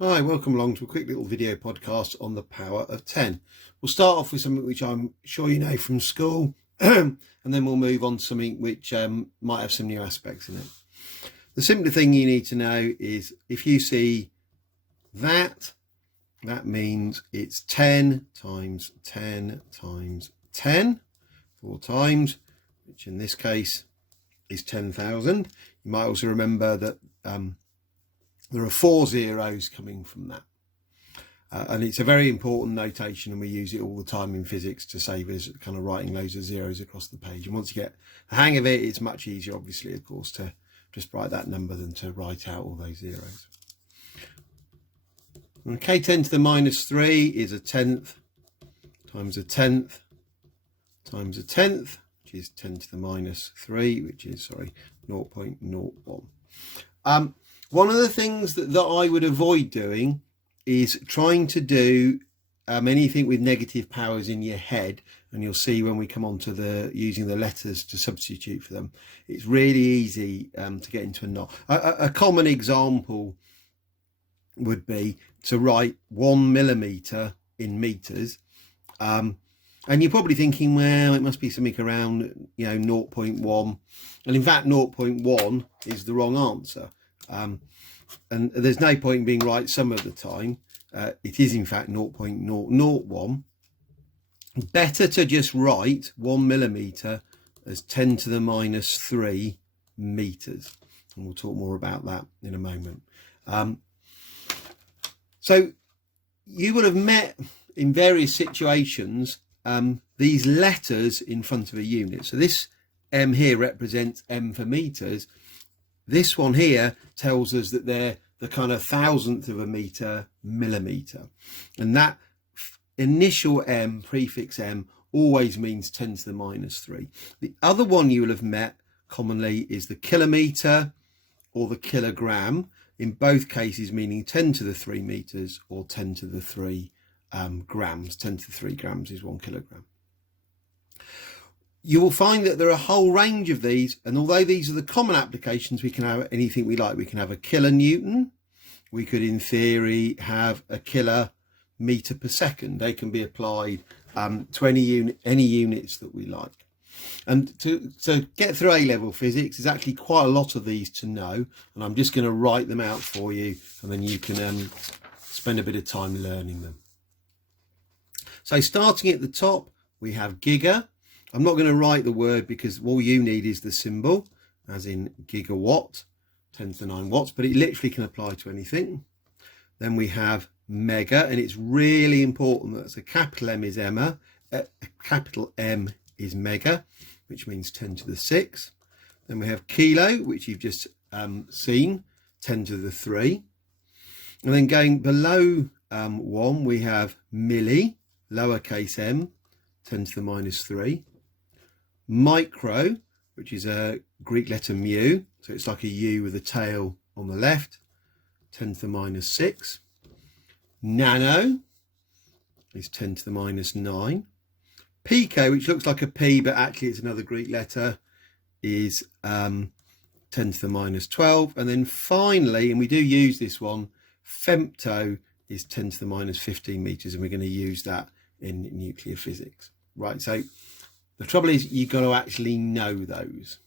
Hi, welcome along to a quick little video podcast on the power of 10. We'll start off with something which I'm sure you know from school, and then we'll move on to something which might have some new aspects in it. The simple thing you need to know is if you see that means it's 10 times 10 times 10, 4 times, which in this case is 10,000. You might also remember that there are 4 zeros coming from that. And it's a very important notation, and we use it all the time in physics to save us kind of writing loads of zeros across the page. And once you get the hang of it, it's much easier, obviously, of course, to just write that number than to write out all those zeros. Okay, 10 to the minus 3 is a tenth times a tenth times a tenth, which is 10 to the minus 3, which is, 0.01. One of the things that I would avoid doing is trying to do anything with negative powers in your head, and you'll see when we come on to using the letters to substitute for them, it's really easy to get into a knot. A common example would be to write 1 millimeter in meters, and you're probably thinking, well, it must be something around 0.1, and in fact 0.1 is the wrong answer. And there's no point in being right some of the time. It is in fact 0.001. Better to just write 1 millimeter as 10 to the minus 3 meters, and we'll talk more about that in a moment. So you would have met in various situations these letters in front of a unit. So this M here represents M for meters. This one here tells us that they're the kind of thousandth of a meter, millimeter. And that initial M, prefix M, always means 10 to the minus 3. The other one you will have met commonly is the kilometer or the kilogram, in both cases meaning 10 to the 3 meters or 10 to the 3 grams. 10 to the 3 grams is 1 kilogram. You will find that there are a whole range of these, and although these are the common applications, we can have anything we like. We can have a kilonewton. We could, in theory, have a kilometer per second. They can be applied to any units that we like. And to get through A-level physics, there's actually quite a lot of these to know, and I'm just going to write them out for you, and then you can spend a bit of time learning them. So starting at the top, we have giga. I'm not going to write the word because all you need is the symbol, as in gigawatt, 10 to the 9 watts, but it literally can apply to anything. Then we have mega, and it's really important that a capital M is Emma, a capital M is mega, which means 10 to the 6. Then we have kilo, which you've just seen, 10 to the 3. And then going below 1, we have milli, lowercase m, 10 to the minus 3. Micro, which is a Greek letter mu, so it's like a U with a tail on the left, 10 to the minus 6. Nano is 10 to the minus 9. Pico, which looks like a P, but actually it's another Greek letter, is 10 to the minus 12. And then finally, and we do use this one, femto is 10 to the minus 15 meters, and we're going to use that in nuclear physics. Right, so the trouble is you've got to actually know those.